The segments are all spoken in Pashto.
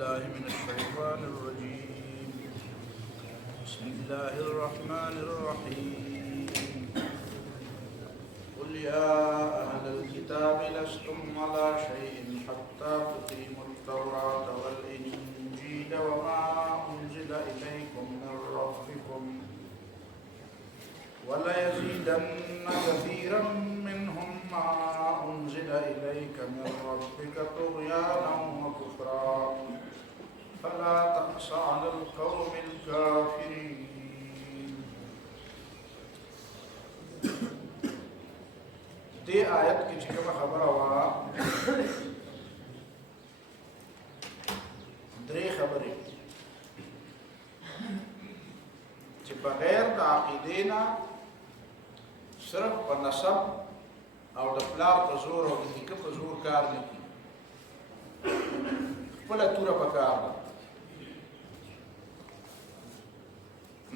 بالله من الشيطان الرجيم. بسم الله الرحمن الرحيم. قل يا أهل الكتاب لستم على شيء حتى تقيموا التوراة والإنجيل وما أنزل إليكم من ربكم وليزيدن كثيرا منهم ما أنزل إليك من ربك طغيانا وكفرا فلا تأس على القوم الكافرين. دي آیت کی چکم خبر ہوا درې خبرې چې بغیر د عقیدې صرف په نسب او د پلار په زور او د نیکه په زور کار نه کیږي. خپله توره پکار ده.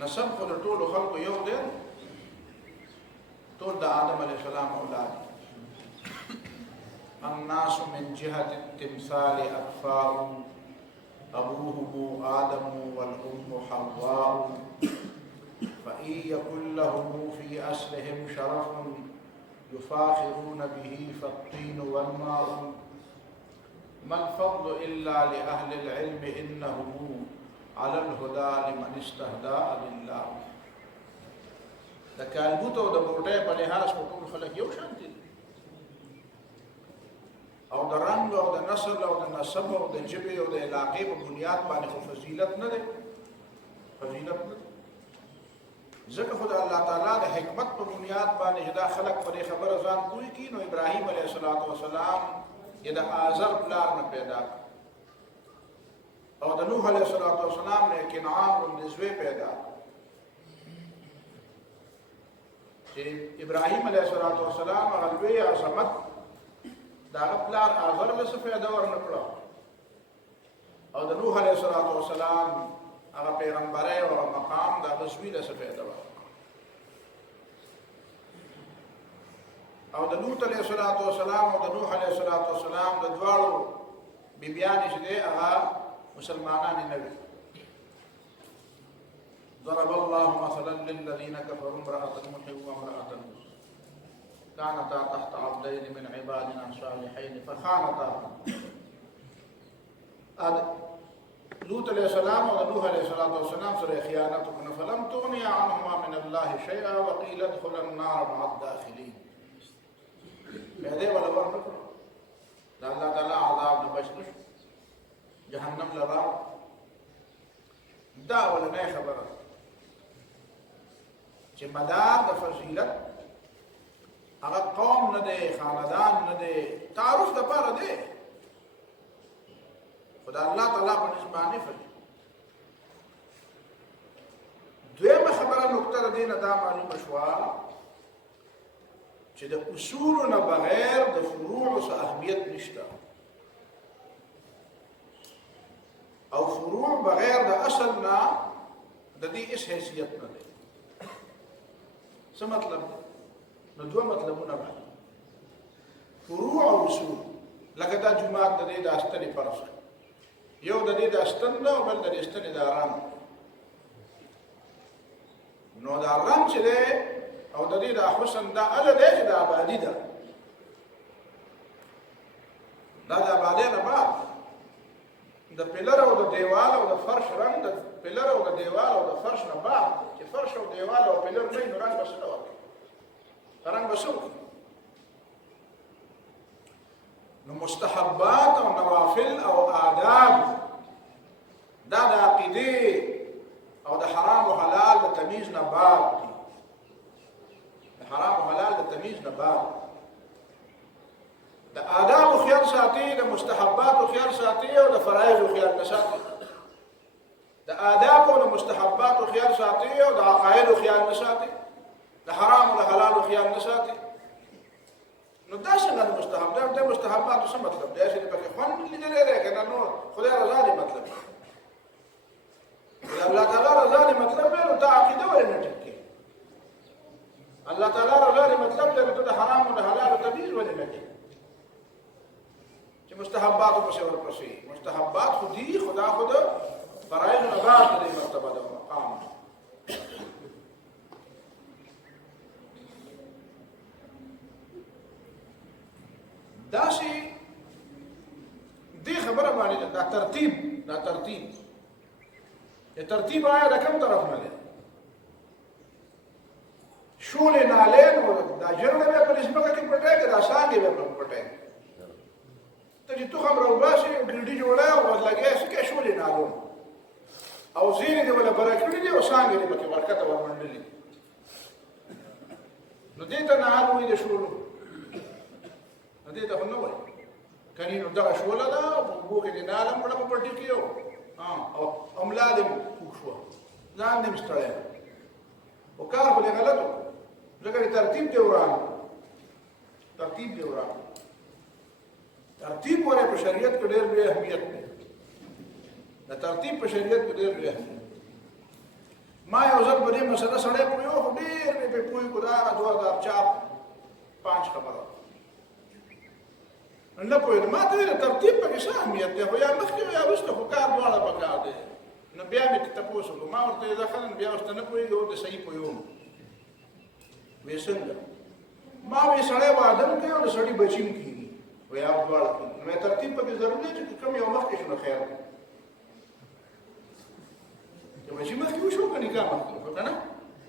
نسب خو د ټولو خلکو یو دی، ټول د آدم علیه السلام اولاد. الناس من جهة التمثال أكفاء أبوهم آدم والأم حواء فإن يكن لهم في أصلهم شرف يفاخرون به فالطين والماء ما الفضل إلا لأهل العلم إنهم على الهدى لمن استهدى لله. د کالبوت او د بوټۍ په لحاظ په ټول خلک یو شان دي، او د رنګ او د نسل او د نسب او د ژبې او د علاقې په بنیاد باندې خو فضیلت نه دی. فضیلت نه دی ځکه خو د الله تعالی د حکمت په بنیاد باندې دا خلک په دې خبره ځان پوه کړي. نو ابراهیم علیه السلام یې د آزر پلار نه پیدا کړ، او د نوح علیه السلام نه کنعان غوندې زوی پیدا کړ. چې ابراهیم علیه السلام هغه لوی عظمت د هغه پلار آزر له څه فایده ورنه کړه، او د نوح علیه السلام هغه پیغمبرۍ او مقام د هغه زوی له څه فایده ورنه کړه، او د لوط علیه السلام او د نوح علیه السلام د دواړو بیبیانې چې دی هغه مسلمانانې نه وي. ضرب الله مثلا للذين كفروا امرأة نوح وامرأة لوط كانتا تحت عبدين من عبادنا صالحين فخانتاهما. لوط علیہ السلام اور نوح علیہ السلام سره خیانت وکړه فلم تغني عنهما من الله شيئا وقيل ادخلا النار مع الداخلين. مهدی ولا ورنه دا الله تعالی عذاب نه بچ نشو، جهنم لبا. دا ولنه خبره چې مدار د فضیلت هغه قوم نه دی، خاندان نه دی، تعارف د پاره دی. خدا الله تعالی په نسبانه فضیلت. دویمه خبره نقطه د دې نه دا معلومه شوه چې د اصول نه بغیر د فروع څخه اهمیت نشته، او فروع بغیر د اصل نه د دې هیڅ حیثیت نه دی. څه مطلب؟ نو دوه مطلبونه باندې فروع او اصول. لکه دا جمعات د دې د استنې فرض، یو د دې د استن ده او بل د دې استنې د آرام. نو د آرام چې دی او د دې د حسن دا اله دی چې د آبادي ده. دا د آبادۍ نه بعد د پلر او د دیوال او د فرش رنګ، د پلر او د دیوال او د فرش نه بعد چې فرش او دیوال او پلر نه نو رنګ بسنه ورکړي، رنګ بسو. نو مستحبات او نوافل او آداب دا د عقیدې او د حرام او حلال د تمیز نه بعد دي. د حرام او حلال د تمیز نه بعد د آداب او خیال ساتي، د مستحبات او خیال ساتي، او د فرایض او خیال نه ساتي. د آداب او د مستحبات او خیال ساتي، او د عقاید او خیال نه ساتي، د حرام او د حلال او خیال نه ساتي. نو دا څنګه د مستحب ده؟ د مستحباتو څه مطلب دی؟ چې پکې خوند لیدلی دی که نه؟ نور خدای رضا دی مطلب. د الله تعالی رضا دی مطلب دی، نو ته عقیده ولې نه ټینګ کوې؟ الله تعالی رضا دی مطلب دی، نو ته د حرام او د حلالو تمیز ولې نه کوې؟ چې مستحباتو پسې ورپسې. مستحبات خو دي، خدا ترتیب ترتیب آیا د کوم طرف نه دی شولې نالې نو دا جرړه به په نسبت کې پټه کې دا سانګې به په پټه ته چې تخم راوباسي ګډي جوړه او لګي چې شولې نالو او زیرې دی ولا برکړې دی او سانګې دی په برکت ورمنډلې نو دې ته نه هغه د شولو نو دې ته نو وایي کني نو دا شوله دا په بوګه دې نالم په پټي کې او املا دې وښو ځان دې مستړی او کار به غلطو ځکه ترتیب دی وران ترتیب ورې په شریعت کې ډېر لوی اهمیت دی دا ترتیب په شریعت کې ډېر لوی اهمیت ما یو ځل په دې مسله سره پوهیږم ډېر مې په پوهې کو دا 2005 خبره نه پوهېږم ما ته ویل ترتیب پکې څه اهمیت دی خو یا مخکې یا وروسته خو کار دواړه پکار دی نو بیا مې تپوس وکړو ما ورته دخل بیا ورته نه پوهېږم د صحیح پوهېږم وې څنګه ما وې سړی وعده کوي او د سړي بچي هم کېږي وې یا دواړه کېږي نو ترتیب پکې ضروري دی چې کوم یو مخکې شو نو خیر دی چې بچي مخکې وشو که نکاح مخکې وشو که نه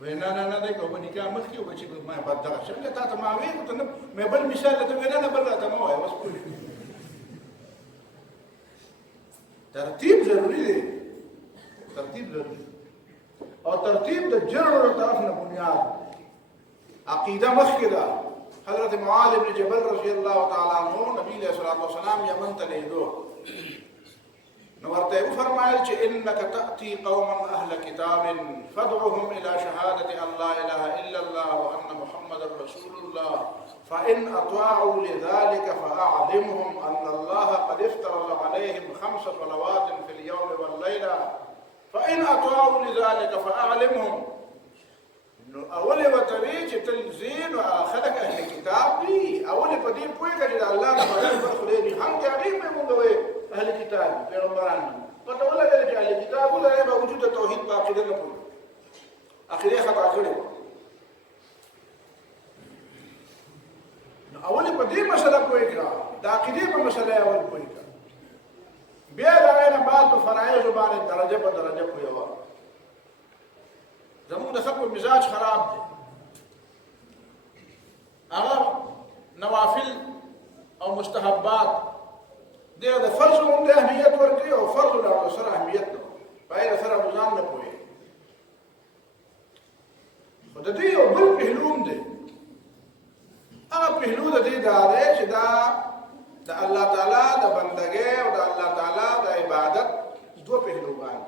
وې نه دی که به نکاح مخکې و بچي ما بد دغه څنګه تا ته ما وې ته نه مې بل مثال درته وې نه بل راته مه وایه بس پوه شو ترتیب ضروري دی او ترتیب د جرړو طرف نه بنیاد عقیده مخکې ده حضرت معاذ بن جبل رضی الله تعالی عنہ نبی علیہ الصلوۃ والسلام یمن ته لیدو نو ورته فرمایل چې انک تأتی قوما اهل کتاب فادعوهم الى شهادة ان لا اله الا الله وان محمد رسول الله فان اطاعوا لذلك فاعلمهم ان الله قد افترض عليهم 5 صلوات في اليوم والليله فإن أطاعوا لذلك فأعلمهم نو اول وتوی چې تلزین او خلق اهل کتاب دي اول په دې پوهه کې چې الله نه په خدای دي هم ته هغه په موږ وې اهل کتاب پیغمبران پته ولګل چې اهل کتاب ولري به وجود توحید په عقیده نه پوهه عقیده خطا کړي نو اول په دې مسله پوهه کړه دا عقیده په مسله اول پوهه کړه بیا دا نه بعد په فرایض باندې درجه په درجه پوهه زموږ د خلکو مزاج خراب دی هغه نوافل او مستحبات د فرض هم د اهمیت ورکړي او فرض له سره اهمیت نه پای سره ځان نه پوهي خو د دې یو بل پهلو دی هغه پهلو د دې دا دی چې دا د الله تعالی د بندګۍ او د الله تعالی د عبادت دوه پهلوګان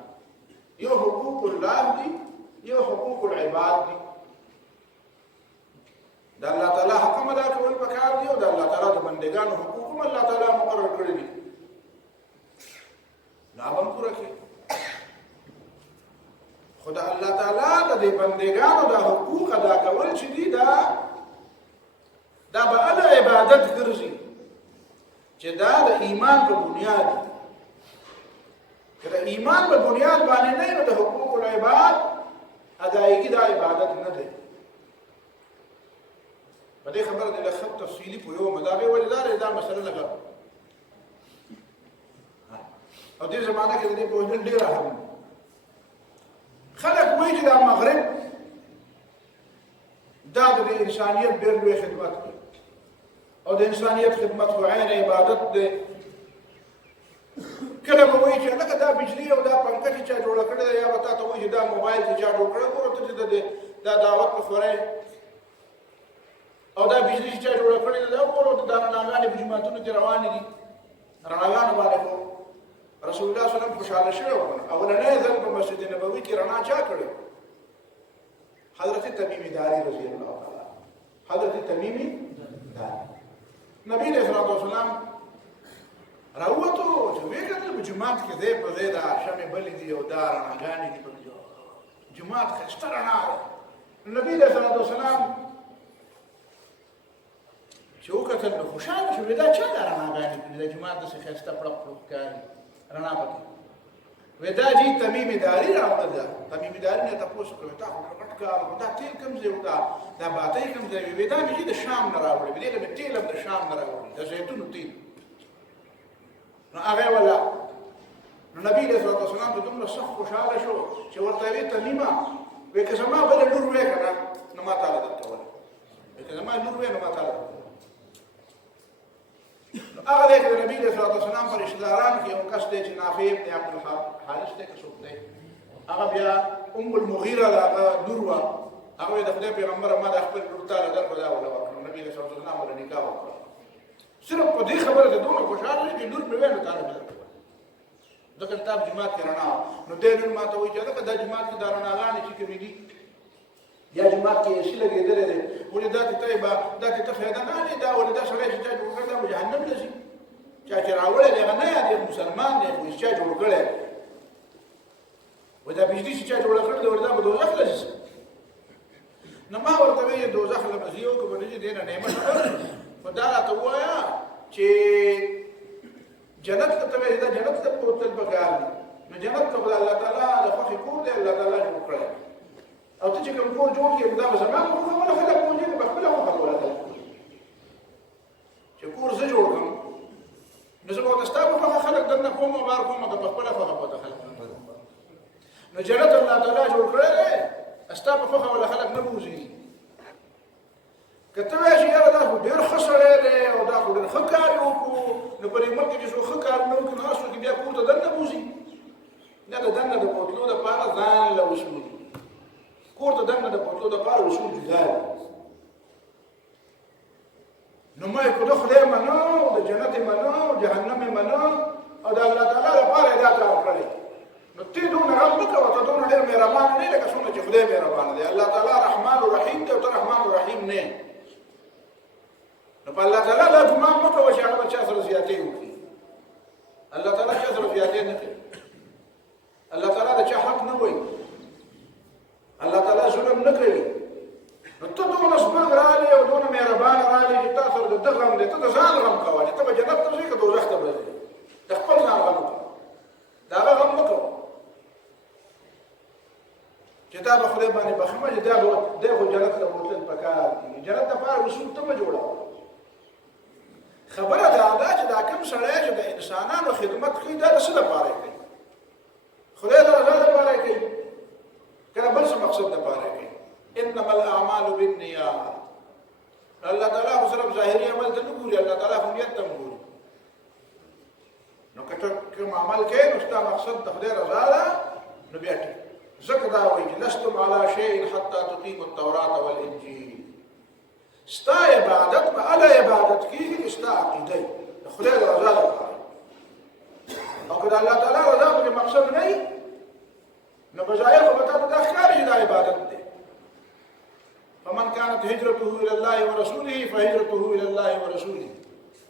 یو حقوق الله دي یو حقوق العباد دي د الله تعالی حق ادا کول پکار دي او د الله تعالی د بندګانو حقوق هم الله تعالی مقرر کړی دي لا هم پوره کړي خدای الله تعالی د بندګانو د حقوق ادا کول چې دي دا به ال عبادت ګرځي چې دا د ایمان په بنیاد کله ایمان په بنیاد باندې نه نو د حقوق العباد ادایګي د عبادت نه ده په دې خبره د لخت تفصیلی په یو مدابه ولدار دا مسله لګا او دې زمانہ کې د دې په وجه ډیر اهم خلک وایي چې د مغرب دا د انسانیت ډیر لوی خدمت کوي او د انسانیت خدمت خو عین عبادت ده کله به وایي چې لکه دا بجلی او دا پنکه چې چا جوړه کړې ده یا به تا ته وایي چې دا موبایل چې چا جوړ کړی ګوره ته چې دا دعوت په خورې او دا بجلی چې چا جوړه کړې ده دا ګوره دا رڼاګانې په جوماتونو کې روانې دي رڼاګانو باندې خو رسول الله صلی الله علیه وسلم خوشحاله شوی و اولنی ځل په مسجد نبوي کې رڼا چا کړې حضرت تمیم داری رضی الله تعالی حضرت تمیم داری نبی علیہ الصلوۃ والسلام راوته چې وګورئ په جماعت کې دې په دې دا شمه بلې دی او دا رڼاګانې دي په جماعت کې ستر رڼا نبی علیہ الصلوۃ والسلام چې وکړل نو خوشاله شو دا چې دا رڼاګانې د جماعت څخه خسته پړق پړق کوي رڼا پکې ودا جی تمیم داری راوړل تمیم داری نه تاسو کوي تا هغه کار دا تیل کم ځای ودا دا باټي کم ځای ودا مې د شام نه راوړل دې له تیل د شام نه راوړل د زیتون تیل نو هغه ولا نبی علیه الصلاة والسلام ته دومره سخت خوشحاله شو چې ورته ویې تمیمه وایي که زما بله لور وی که نه نو ما تاله درکوله که زما لور وی نو ما تاله درکوله نو هغه دی که د نبي علیه الصلاة والسلام په رشتهدارانو کې یو کس دی چې نافع ابن عبدالحارث دی که څوک دی هغه بیا ام المغیره د هغه لور وه هغه وایي د خدای پیغمبره ما د خپل لور تاله درکړه دا وله ورکړه نبي علیه الصلاة والسلام ورله نکاح وکړه صرف په دې خبره ته دومره خوشحاله شو چې لور مې وی نو تاله مې درکړه ځکه کتاب جماعت کې رڼا نو دی نن ما ته وایي چې هلکه دا جماعت کې دا رڼاګانې چې کومې دي یا جماعت کې ایسي لګېدلی دی ولې دا ته به دا ته فایده نه لې دا ولې دا سړی چې چا جوړ کړی دا به جهنم ته ځي چا چې راوړی دی هغه نه یاد مسلمان دی خو چا جوړ کړی وایي دا بجلي چې چا جوړه کړې ده ولې دا به دوزخ ته ځي نو ما ورته وایي دوزخ له به ځي او که به نه ځي دی نه نعمت خو دا راته ووایه چې جنت ته وایي دا جنت ته بوتل پکار دي نو جنت ته خو الله تعالی د خوښې کور دی الله تعالی جوړ کړی او ته چې کوم کور جوړ کړې دا به زما خوښه وله خلک پوهېږي به خپله خوښه وله خلک چې کور زه جوړ کړم نو زه به ورته ستا په خوښه خلک درنه کوم او بار کوم که په خپله خوښه به ورته خلک نو جنت الله تعالی جوړ کړی دی ستا په خوښه وله خلک نه بوځي که ته وایې چې یاره دا خو ډېر ښه سړی دی او دا خو ډېر ښه کار یې وکړو نو په دې ملک کې چې څوک ښه کار نه وکړي نو هر څوک بیا کور ته دننه بوځي دا د دننه د بوتلو دپاره ځان له اصول کور ته دننه د بوتلو دپاره اصول جدا دي نو ما یې که د خدای منو د جنت یې منو جهنم یې منو او د الله تعالی لپاره یې دا کار کړی نو ته دونه غم مه کوه ته دونه ډېر مهربان نه یې لکه څومره چې خدای مهربانه دی الله تعالی رحمان رحیم دی او ته رحمان رحیم نه نو په الله تعالی دا ګمان مه کوه چې هغه به چا سره زیاتې وکړي الله تعالی چا سره زیاتې نه کوي الله تعالی د چا حق نه وایي الله تعالی ظلم نه کوي نو ته دونه سپک راغلی او دونه مهربانه راغلی چې تا سره د ده غم دی ته د ځان غم کوه چې ته به جنت ته ځې که دوزخ ته به ځې د خپل ځان غم وکړه د هغه غم مه کوه چې دا به خدای باندې بخښمه چې دی خو جنت ته بوتل پکار دي جنت دپاره اصول ته مه جوړوه خبره دا ده چې دا کوم سړی چې د انسانانو خدمت کوي دا د څه لپاره کوي خدای د رضا لپاره کوي که نه بل څه مقصد لپاره کوي انما الاعمال بالنیات الله تعالی خو صرف ظاهري عمل ته نه ګوري الله تعالی خو نیت ته هم ګوري نو که ته کوم عمل کوې نو ستا مقصد د خدای رضا ده نو بیا ټیک ځکه دا وایي چې لستم علی شیء حتی تقیموا التوراة والانجیل ستا عبادت به هغه عبادت کېږي چې ستا عقیده وي د خدای د رضا لپاره او که د الله تعالی رضا پکې مقصد نه وي نو بظاهر خو به تا ته دا ښکاري چې دا عبادت دی فمن كانت هجرته الى الله ورسوله فهجرته الى الله ورسوله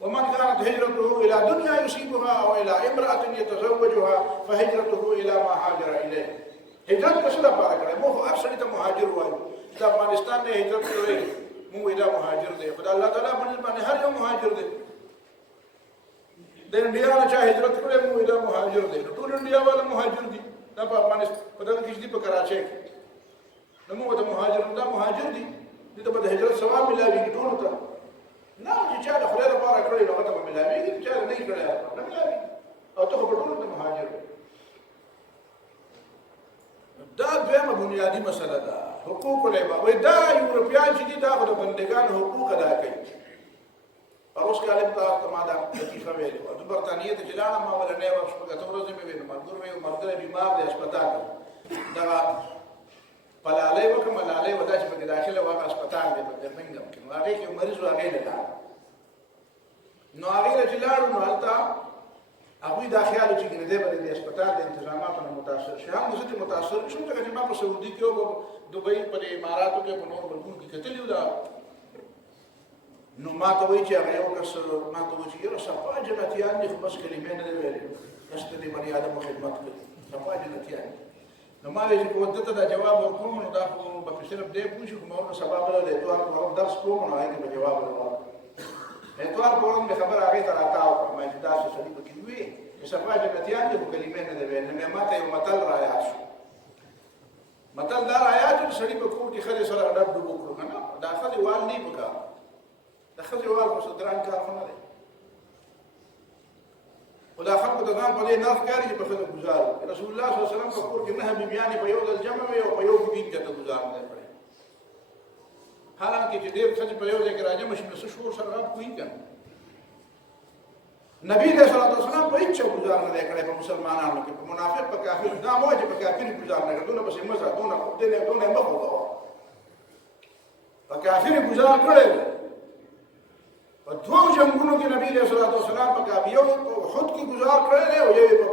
ومن كانت هجرته الى دنيا يصيبها او الى امراه يتزوجها فهجرته الى ما هاجر اليه هجرت څه لپاره کړی موږ هر سړي ته مهاجر وایو چې افغانستان نه هجرت کړی موږ دا مهاجر دی خدای الله تعالی باندې هر یو مهاجر دی د انډیا نه چا هجرت کړی موږ دا مهاجر دی ټول انډیا والا مهاجر دي دا په افغانستان په دغه کې دي په کراچۍ کې نو موږ د مهاجر دا مهاجر دي دې ته به د هجرت ثواب ملاویږي ټولو ته نه چې چا د خدای لپاره کړی نو هغه ته به ملاویږي چې چا نه یې کړی نه ملاویږي او ته خو په ټولو ته مهاجر دی دا دویمه بنیادی مسله ده حقوق العباد وایي دا یورپیان چې دي دا خو د بندګانو حقوق ادا کوي پروس کالم ته ما دا لطیفه ویلې وه د برطانیې ته چې لاړم ما ولنۍ وه شپږ اتم ورځې مې ویل ملګرو مې ملګری بیمار دی هسپتال ته دغه پلالۍ وکړه ملالۍ وه دا چې پکې داخله وه هغه هسپتال دی په برمنګم کې نو هغې کې یو مریض و هغې له لاړ نو هغې له چې لاړو نو هلته هغوی دا خیال چې ګنې دی به د هسپتال د انتظاماتو نه متاثر شي هم زه چې متاثر شوم ځکه چې ما په سعودي کې او دبۍ په اماراتو کې په نورو ملکونو کې کتلي وو دا نو ما ته وایي چې هغه یو کس ما ته وایي چې یاره صفا جنتیان دي خو بس کلمې نه دی ویلې بس ته د بني ادمو خدمت کوي صفا جنتیان نو ما وایي چې که ورته ته دا جواب ورکوم نو دا خو به پرې صرف دی پوه شي خو ما ورته سبا بله د اتوار په هغه درس کوم نو هغې کې به جواب ورکوم اتوار په ورځ مې خبره هغې ته راتاو کړم ما چې داسې سړي پکې وي چې صفا جنتیان دي خو کلمې نه دی ویلې نو ما ته یو متل رایاد شو متل دا رایاد شو چې سړي په کور کې ښځې سره ډب ډوب وکړو که نه دا ښځې وال نه وي په کار د ښځې وال خو څه ګران کار خو نه دی خو دا خلکو ته ځان په دې نرخ ښکاري چې په ښځه ګزار وکړي. رسول الله صلی الله علیه وسلم په کور کې 9 بیبیانې په یو ځل جمع وې او په یو بیبي چاته ګزار نه دی کړی. حالانکه چې ډېر ښځې په یو ځای کې راجمع شي نو څه شور سره غږ کوي که نه. نبی علیه الصلاة والسلام په هېچ چا ګزار نه دی کړی په مسلمانانو کې، په منافق په کافر دا مه وایه چې په کافر یې ګزار نه کړی، دونه پسې مه ځه، دونه یې مه خوږوه. په کافر یې ګزار کړی دی. په 2 جنګونو کې نبی علیه الصلاة والسلام په کافر یو په احد کې ګزار کړی دی او یو یې په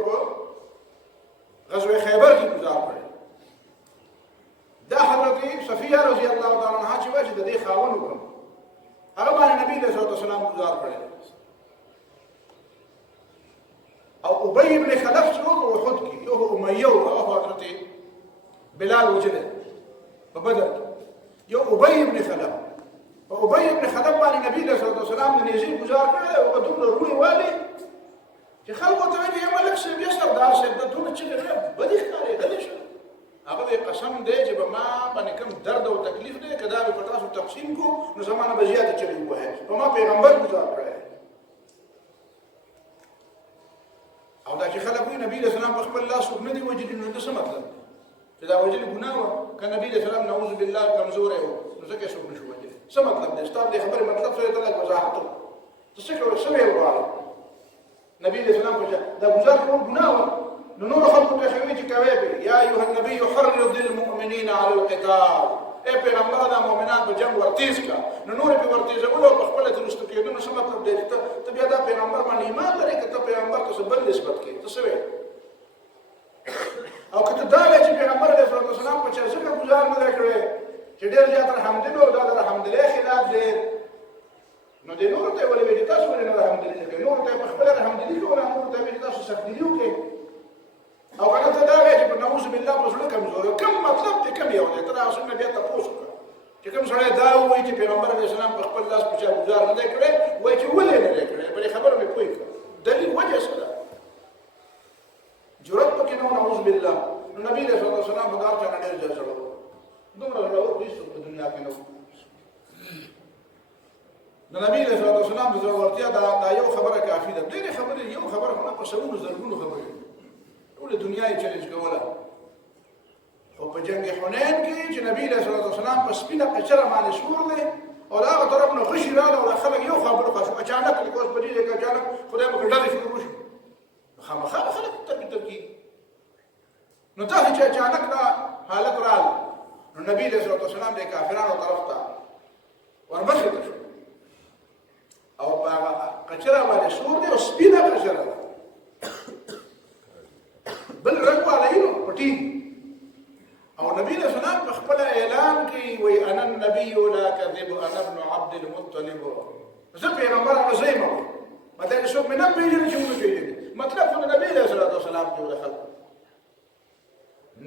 غزوه خیبر کې ګزار کړی. دا حضرت صفیه رضی الله تعالی عنها چې وایي چې د دې خاوند وکړم هغه باندې نبی علیه الصلاة والسلام ګزار کړی دی. او ابی ابن خلف چې وو په احد کې یو امیه او حضرت بلال وجله په بدر کې یو ابی ابن خلف په ابی ابن خلف باندې نبی علیه الصلاة والسلام د نیزې ګزار کړی او هغه دومره روڼې والې چې خلکو ته ویل یا ملک صاحب یا سردار صاحب دا دونه چغې بدې ښکارېدلې شو. هغه د قسم دی چې به ما باندې کوم درد او تکلیف دی که دا مې په تاسو تقسیم کړو نو زما نه به زیاتې چغې ووهئ. په ما پیغمبر ګزار کړی او دا چې خلک وایي نبي علیه السلام په خپل لاس څوک نه دي وژلي نو د څه مطلب دی چې دا وژل ګناه وه که نبي علیه السلام نعوذ بالله کمزوری و نو ځکه یې څوک نه شو وژلی. څه مطلب دی ستا د دې خبرې مطلب څه دی ته لږ وضاحت وکړه ته څه کوې څه ویې وغواړې. نبي علیه السلام په دا ګزار کول ګناه وه نو نورو خلکو ته ښه وایي چې کوې پرې یا ایها النبي حرض المؤمنین علی القتال. ای پیغمبره دا مؤمنان په جنګ ورتیز کړه نو نور یې پرې ورتیزولو او په خپله ترې رسته کېدو نو څه مطلب دی چې ته بیا دا پیغمبر باندې ایمان لرې که ته پیغمبر ته څه بل نسبت کوې ته څه وایې. او که ته دا وایې چې پیغمبر علیه الصلاة والسلام په چا ځکه ګزار نه دی کړی چې ډېر زیات رحمدلي او دا د رحمدلۍ خلاف دی نو دې نورو ته یې ولې وایي چې تاسو ولې نه رحمدلي نه کوئ. نورو ته یې په خپله رحمدلي کوله نورو ته یې وایي چې تاسو سختګیري وکړئ. او که نه ته دا وایې چې په نعوذ بالله په زړه کمزوري کوم مطلب دی کوم یو دی ته د هغه نه بیا تپوس وکړه چې کوم سړی دا ووایي چې پیغمبر علیه السلام په خپل لاس په چا ګزار نه دی کړی وایي چې ولې نه دی کړی په دې خبره مې پوه کړه دلیل وجه څه ده جرأت پکې نه و نعوذ بالله. نو نبي علیه الصلاة والسلام په دا هر چا نه ډېر ځای زړور دومره زړور هېڅ څوک په دنیا کې نه و. د نبي علیه الصلاة والسلام د زړورتیا دا یو خبره کافي ده. ډېرې خبرې یو خبره خو نه په سلونو زرګونو خبرې ټولې دنیا یې چیلنج کوله. خو په جنګ حنین کې چې نبی علیه الصلاة والسلام په سپینه کچره باندې سور دی او د هغه طرف نه غشي راغله او خلک یو خبره خوا شو اچانک لکه اوس په دې ځای کې اچانک خدای پاک ډزې شروع شو خامخا به خلک تربیت کېږي. نو داسې چې اچانک دا حالت راغله نو نبی علیه الصلاة والسلام د کافرانو طرف ته ورمخې ته شو او په هغه کچره باندې سور دی او سپینه کچره ده بل رنګ والی نو پټي او نبی علیه السلام په خپل اعلان کې وایي انا النبي لا کذب انا ابن عبد المطلب. زه پیغمبر هغه زه یم مطلب څوک مې نه پېژني چې ونه پېژني مطلب خو د نبی علیه الصلاة والسلام کې د خلکو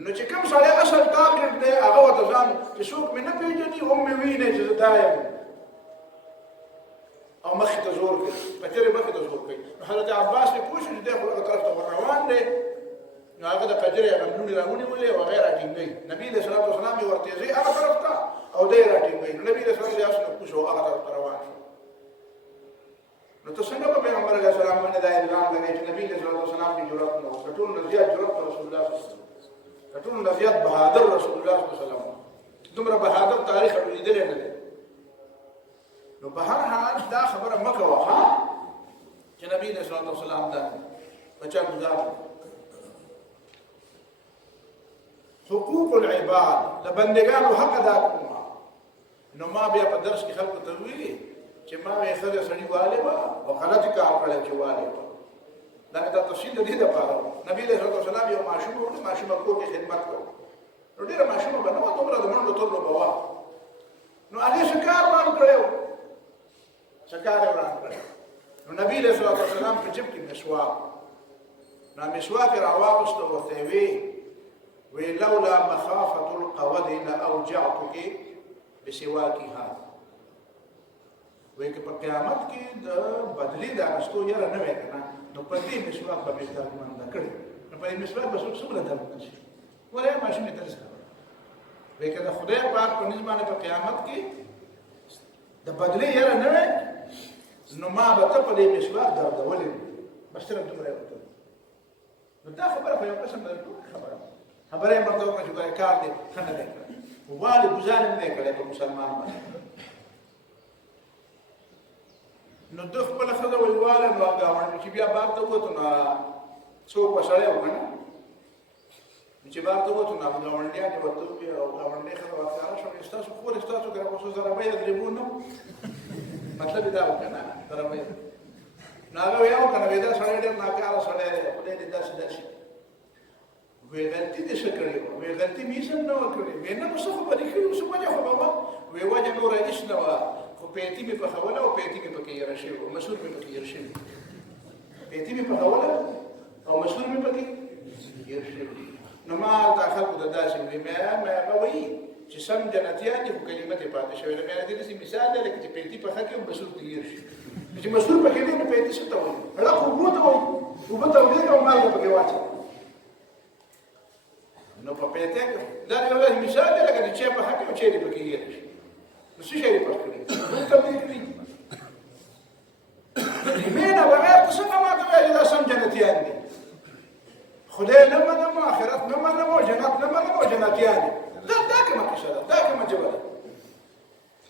نو چې کوم سړی اصل ټارګټ دی هغه ورته ځان چې څوک مې نه پېژني هم مې ویني چې زه دا یم او مخې ته زور کوي کچرې مخې ته زور کوي. حضرت عباس یې پوه شو چې دی خو هغه طرف ته ور روان دی نو هغه د کجرې هغه لوڼې راونیولې او هغه یې راټینګوي. نبي علیه الصلاة والسلام یې ورتېزوي هغه طرف ته او دی یې راټینګوي. نو نبي علیه السلام د آس نه کوز او هغه طرف ته روان شو. نو ته څنګه په پیغمبر علیه السلام باندې دا الزام لګوې چې نبي علیه الصلاة والسلام کې جرأت نه و. تر ټولو نه زیات جرأت په رسول الله صلی الله علیه وسلم تر ټولو نه زیات بهادر رسول الله صلی الله علیه وسلم دومره بهادر تاریخ لیدلی نه دی. نو په هر حال دا خبره مه کوه چې نبي علیه الصلاة والسلام دا په چا ګزار حقوق العباد د بندگانو حق ادا کوم. نو ما بیا په درس کې خلکو ته ویلي چې ما وایي ښځه سړي والې وه او غلط کار کړی چې والې وه دا مې دا تفصیل د دې دپاره نبي علیه الصلاة والسلام یو ماشوم و ماشومه کور کې خدمت کوو نو ډېره ماشومه به نه وه دومره د منډو تورلو به وه نو هغې څه کار وران کړی و څه کار یې وران کړی نو نبي علیه الصلاة والسلام په جب کې مسواک نو مسواک یې راواغوسته ورته یې وی لولا مخافة القود لأوجعتك بسواکی هذا. وی که په قیامت کې د بدلی د اخیستو یره نه وی که نه نو په دې مسواک به مې دردمنده کړې نو په دې مسواک به څوک څومره دردمند شي. ولې ماشوم یې ته څه خبره وی که د خدای پاک په نسبت باندې په قیامت کې د بدلی یره نه وی نو ما به ته په دې مسواک دردولې بس صرف دومره وته نو دا خبره خو یو قسم ده خبره یې مطلب چې ګوره کار دی ښه نه دی کړی والي ګزار یې نه دی کړی په مسلمان باندې نو ده خپله ښځه وایي واله نو ګاونډي چې بیا بار ته ووتو نو څوک به سړی و که نه چې بار ته ووتو نو ګاونډیان یې ورته وویل او ګاونډۍ ښځه ورښکاره شوه ستاسو کور یې ستاسو که راوسو زه ربۍ درېبو نه مطلب یې دا و که نه ربۍ نو هغه ویل او که نه وایي دا سړی ډېر ناکاره سړی دی خدای دې داسې داسې وی غلطي دې څه کړې وه وی غلطي مې هېڅ هم نه وه کړې وی نه نو څه خبرې کړي څه وجه خو به وه وی وجه نوره هېڅ نه وه خو پیتي مې پخوله او پیتي مې پکې یېره شوې وه مسور مې پکې یېر شوي پیتي مې پخوله او مسور مې پکې یېر شوي نو ما هلته خلکو ته داسې وي مې وایي چې سم جنتیان دي خو کلمه دې پاتې شوې ده مې دې داسې مثال دی لکه چې پیتي پخه کړي او مسور پکې یېر شي چې مسور پکې دی نو پیتي څه ته وایي هړه خو اوبو ته وایي اوبه تودې کړه او مالګه پکې واچوه نو په پیته کې دا یو مثال دی لکه چې په حق او چې دې پکې یې شي نو څه شي په کړی نو ته دې کړی مینه بغیر څه ما ته ویل دا سم جنتیان دي خدای نه منم آخرت نه منم جنت نه منم جنتیان دا کومه کیسه ده دا کومه جواب ده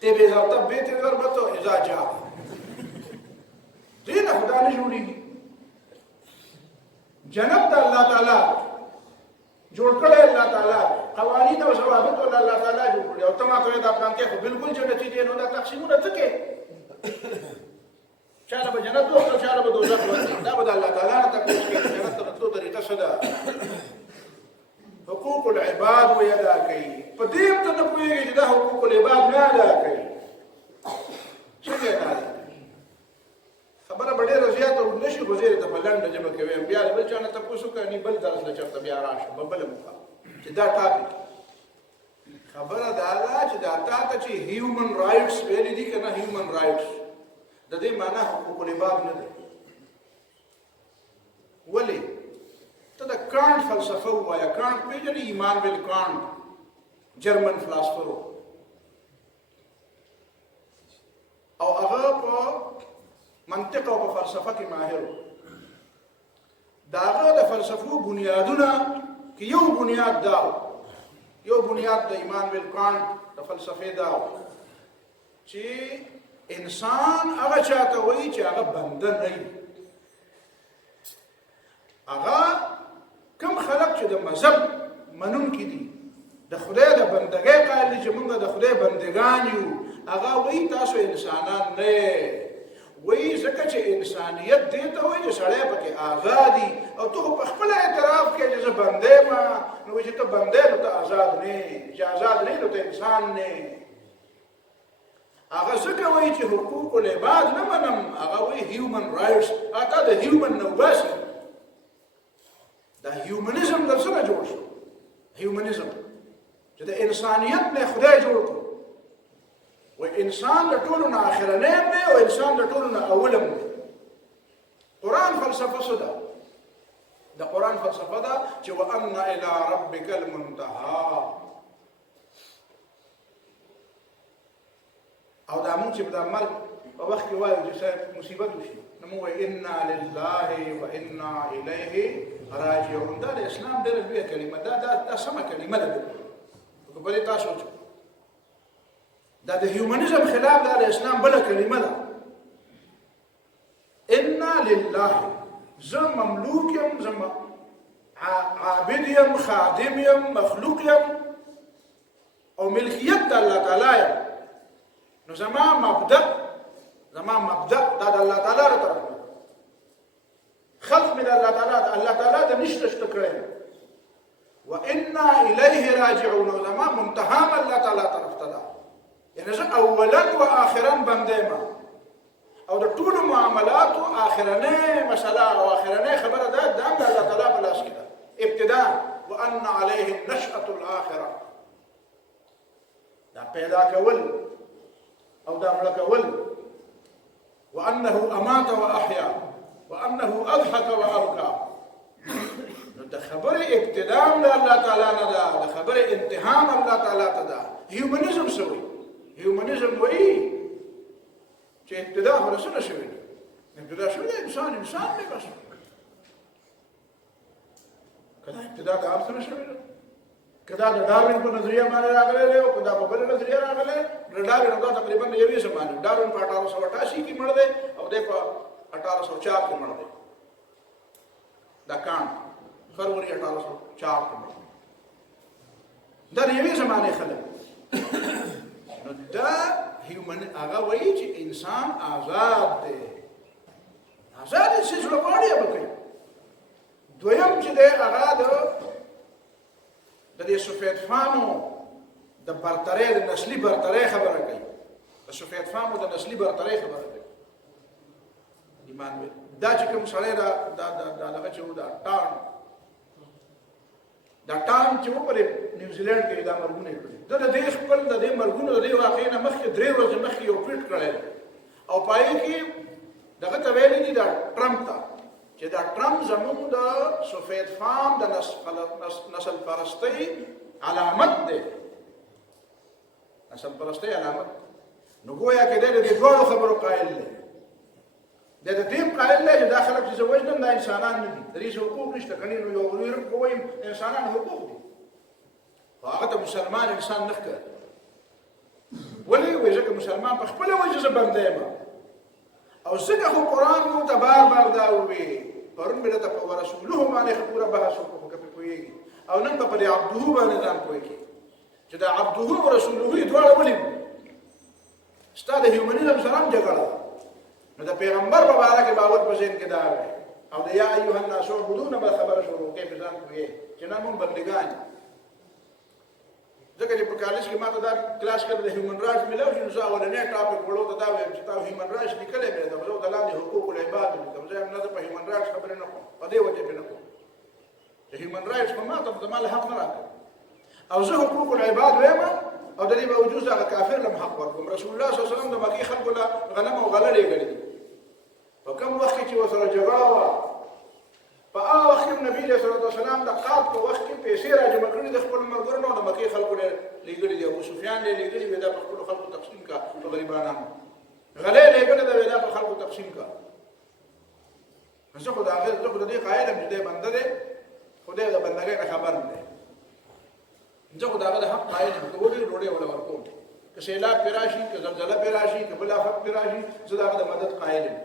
ته به ځاته به ته ورته اذا جاء دې نه خدای نه جوړیږي جنت د الله تعالی جوړ کړی الله تعالی قوانین او ضوابط الله تعالی جوړ کړی او ته ماته دا پلان کې خو بالکل جنتي دي نو دا تقسیمونه څه کې چاله به جنت او چاله به دوزخ ورته دا به الله تعالی ته کوم کې جنت ته تلو طریقه څه ده حقوق العباد ويدا کوي په دې ته نه پوهیږي چې دا حقوق العباد نه ادا کوي څه دی دا خبره ډېره زیاته نشي غوځېدلی ته په لنډه ژبه کې ویم بیا بل چا نه تپوس وکړه بل درس له چېرته بیا راشه بله موخه چې دا ټاپک خبره دا ده چې دا تا ته چې هیومن رایټس ویلي دي که نه هیومن رایټس د دې معنا حقوق العباد نه دی ولې ته د کانټ فلسفه ووایه کانټ پېژنې ایمانویل کانټ جرمن فلاسفر او هغه په منطق او په فلسفه کې ماهر د هغه د فلسفو بنیادونه کې یو بنیاد دا یو بنیاد د ایمانویل کانټ د فلسفې دا چې انسان هغه چاته وایي چې هغه بنده نه وي هغه کوم خلق چې د مذهب منونکي دي د خدای د بندګۍ قایل دي چې موږ د خدای بندګان یو هغه وایي تاسو انسانان نه وایي ځکه چې انسانیت دې ته وایي چې سړی پکې آزادي او ته خو په خپله اعتراف کوې چې زه بندی یم نو وایي چې ته بندی نو ته آزاد نه یې چې آزاد نه نو ته انسان نه یې هغه ځکه وایي چې حقوق العباد نه منم هغه وایي هیومن رایټس تا د هیومن نه وباسي دا هیومنزم در څه نه جوړ شو هیومنزم چې د انسانیت نه خدای جوړ کړو و انسان د ټولو نه اخرنی دی او انسان د ټولو نه اولم دی قرآن فلسفه څه ده د قرآن فلسفه ده چې وان الى ربک المنتهى او دا مونږ چې د مرګ په وخت کې وایو چې صاحب مصیبت وشي نو موږ وایو انا لله وانا الیه راجعون دا د اسلام ډېره لویه کلمه دا سمه کلمه ده په بلې تاسو دا د هیومنزم خلاف دا د اسلام بله کلمه ده انا لله زه مملوک یم زه عابد یم خادم یم مخلوق یم او ملکیت د الله تعالی یم نو زما مبدأ دا د الله تعالی له طرف خلق من الله تعالی د نشته شته کړی وانا الیه راجعون زما منتهام الله تعالی طرف ته ده یعنی زه اولا و آخرا بنده ما او د ټولو معاملاتو آخرنۍ مسله او آخرنۍ خبره ده د الله تعالی په لاس کې ده ابتداء وان علیه النشأة الاخره دا پیدا کول او دا مړه کول وانه امات واحیا وانه اضحك وابكى نو د خبره ابتداء د الله تعالی نه ده د خبره انتهام الله تعالی ته ده هیومنزم سوی هیومنزم وایي چې ابتداء خو رسول شوی ابتداء شوی انسان دی بس کدا ابتدا د هر سره شوی کدا د ډاروین په نظریه باندې راغلی دی او کدا په بل نظریه راغلی د ډاروین دا تقریبا یوې زمانه ډاروین په 1888 کې مړ دی او د په 1804 کې مړ دی دا کان فروری 1804 کې مړ دا یوې زمانه خلک نو دا هیومن هغه وایي چې انسان آزاد دی آزاد یې څه جوړ غواړي به کوي دویم چې دی هغه د دې سفید فامو د برترۍ د نسلي برترۍ خبره کوي د سفید فامو د نسلي برترۍ خبره کوي ایمان وي دا چې کوم سړی دا دغه چې و دا ټان چې و په نیوزیلینډ کې دا مرګونه یې کړي د دې خپل د دې مرګونو د دې واقعې نه مخکې 3 ورځې مخکې یو ټویټ کړی او پای کې دغه ته ویلي دي دا ټرمپ ته چې دا ټرمپ زموږ د سفید فام د نسل پرستۍ علامت دی نسل پرستۍ علامت نو گویا کې دی د دې دواړو خبرو قایل دی د دې قایل دی چې دا خلک چې زه وژنم دا انسانان نه دي د دې حقوق نشته کني نو یو یورپ وایي انسانان حقوق دي هغه ته مسلمان انسان نه ښکاري ولې وایي ځکه مسلمان په خپله وجه زه بنده یم او ځکه خو قرآن مو ته بار دا ووایي پرون مې درته په ورسولوه باندې پوره بحث وکړو که پرې پوهېږي او نن به په دې عبدهو باندې ځان پوهېږي چې دا عبدهو او رسولهو یې دواړه ولې ستا د هیومنیزم سره هم جګړه ده نو د پیغمبر په باره کې باور په ذهن کې دا راغی او د یا ایها الناس اعبدو نه به خبره شروع کوي په ځان پوهېږي چې نه مونږ بندګان ځکه چې په کالج کې ما ته دا کلاس کې د هیومن رایټس میلاو شي نو زه اولنی ټاپک وړو ته دا وایم چې تا هیومن رایټس لیکلی مې ده زه د لاندې حقوق العباد لیکم زه هم نه زه په هیومن رایټس خبرې نه کوم په دې وجه پرې نه کوم چې هیومن رایټس خو ما ته زما له حق نه راکړي او زه حقوق العباد وایم او د دې باوجود هغه کافر له حق ورکوم رسول الله صلی الله علیه وسلم د مکې خلکو له غنم او غله لېږلي دي په کوم وخت کې چې ورسره جګړه وه په هغه وخت کې نبي علیه الصلاة والسلام د قاد په وخت کې پیسې راجمع کړي د خپلو ملګرو نه او د مکې خلکو لېږلي دي ابو سفیان یې لېږلي وې دا په خپلو خلکو تقسیم کا په غریبانانو غلې لېږلې ده وې دا په خلکو تقسیم کا زه خو د دې قایل یم چې دی بنده دی خدای د بندګۍ نه خبر نه دی زه خو د هغه د حق قایل یم که وګورې ډوډۍ وله ورکوم که سیلاب پرې راشي که زلزله پرې راشي که بل آفت پرې راشي زه د هغه د مدد قایل یم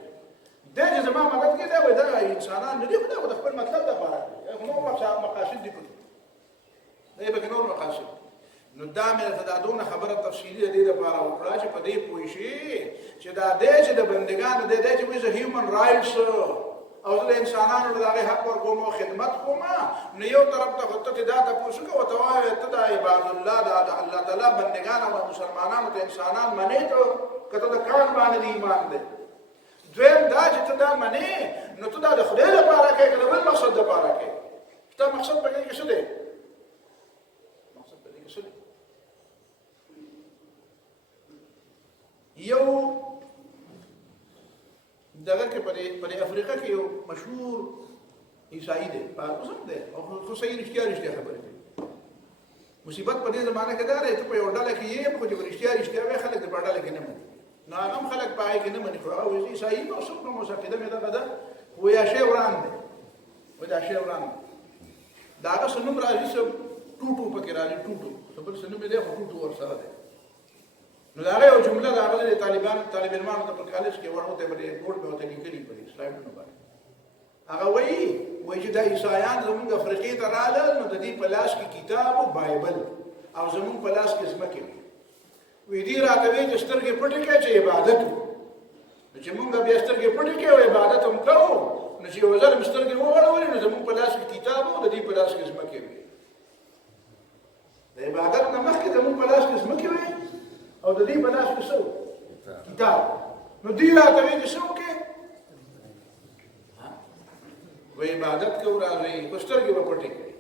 دی چې زما مدد کوي دی وایي دا انسانان نه دي خو دا خو د خپل مطلب دپاره کوي نور مقاصد دي پکې دی پکې نور مقاصد نو دا مې درته دا دونه خبره تفصیلي د دې دپاره وکړه چې په دې پوه شي چې دا دی چې د بندګانو دی چې وایي زه هیومن رایټس او زه د انسانانو د هغې حق ورکوم او خدمت کوم نو یو طرف ته خو ته دا تپوس کوه ورته ووایه ته د عباد الله د الله تعالی بندګان او مسلمانانو ته انسانان منې ته که ته د کان باندې د ایمان دی دویم دا چې ته دا منې نو ته دا د خدای لپاره کوې که د بل مقصد لپاره کوې ستا مقصد په دې کې څه دی مقصد په دې کې څه دی یو دغه کې په دې افریقا کې یو مشهور عیسائی دی اوس هم دی او خو صحیح رښتیا خبرې کوي مصیبت په دې زمانه کې دا دی ته په یو ډله کې یې خو چې رښتیا وایي خلک د په ډله کې نه مني نو هغه هم خلک په هغې کې نه مني خو هغه وایي عیسائی نو څوک نو مسعقده مې دغه ده وایي دا شی وران دی وایي دا شی وران دی د هغه څه نوم راځي څه ټوټو پکې راځي ټوټو څه بل څه نوم یې دی خو ټوټو ورسره دی نو د هغه یو جمله د هغه د طالب علمانو ته په کالج کې ورته باندې بورډ به ورته لیکلي په سلایډونو باندې هغه وایي چې دا عیسایان زموږ افریقې ته راغلل نو د دې په لاس کې کتاب او بایبل او زموږ په لاس کې ځمکې وي دې راته وایي چې سترګې پټې کړه چې عبادت نو چې موږ بیا سترګې پټې کړو او عبادت هم کوو نو چې یو ځل مې سترګې وغړولې نو زموږ په لاس کې کتاب او د دې په لاس کې ځمکې وي د عبادت نه مخکې زموږ په لاس کې ځمکې وي او د دې په لاس کې څه کتاب نو دې راته وایي چې څه وکړې وایي عبادت کوو راځئ خو سترګې به پټې کړې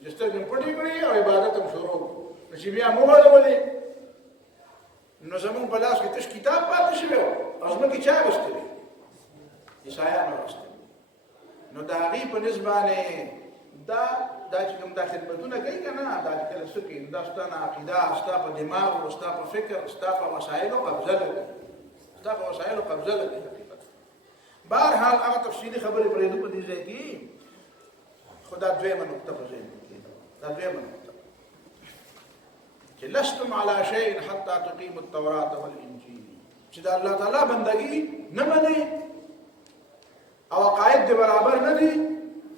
چې سترګې مې پټې کړې او عبادت هم شروع نو چې بیا مو وغړولې نو زموږ په لاس کې تش کتاب پاتې شوی او ځمکې چا اخیستلې عیسایانو اخیستلې نو د هغې په نسبت باندې دا چې کوم دا خدمتونه کوي که نه دا چې کله څه کوي دا ستا نه عقیده ستا په دماغ او ستا په فکر ستا په وسایلو قبضه لګوي ستا په وسایلو قبضه لګوي حقیقت بهرحال هغه تفصیلي خبرې پرېږدو په دې ځای کې خو دا دویمه نقطه په ذهن کې دا دویمه نقطه چې لستم علی شیء حتی تقیموا التوراة والانجیل چې د الله تعالی بندګي نه منئ او عقاید دې برابر نه دي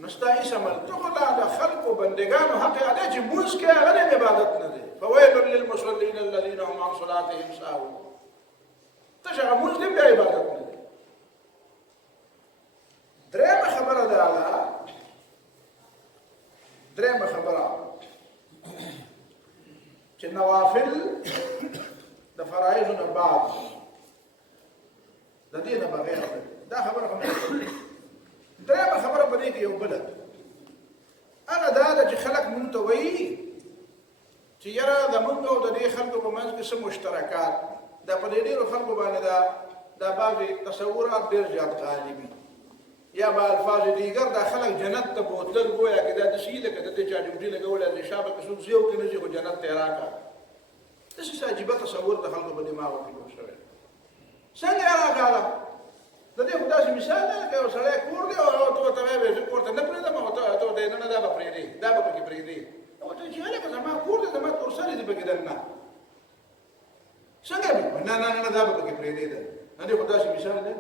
نو ستا هیڅ عمل ته خو دا د خلقو بندګانو حق یې دی چې مونځ کې هغه د عبادت نه دی فویل للمصلین الذین هم عن صلاتهم ساهون ته چې هغه مونځ دې بیا عبادت نه دی درېیمه خبره ده درېیمه خبره چې نوافل د فرایضو نه بعد د دې نه بغیر دا خبره هم درېیمه خبره په دې کې یو بله هغه دا ده چې خلک مونږ ته وایي چې یاره زمونږ او د دې خلکو په منځ کې څه مشترکات دا په دې ډېرو خلکو باندې دا بعضې تصورات ډېر زیات غالبي یا به الفاظ دیگر دا خلک جنت ته بوتلل گویا که دا داسې لکه د دې چا ډیوټي لګولی دی شابه که څوک ځي او که نه ځي خو جنت ته یې راکړه داسې څه عجیبه تصور د خلکو په دماغو کې جوړ شوی څنګه یې راکړله د دې خو داسې مثال دی لکه یو سړی کور دی او ته ورته وایې زه کور ته نه پرېږدم او ته ورته وایې نه دا به پرېږدې دا به پکې پرېږدې ورته وایي چې هلکه زما کور دی زما تورسرې دي پکې دننه څنګه به نه نه نه دا به پکې پرېږدې ده د دې خو داسې مثال دی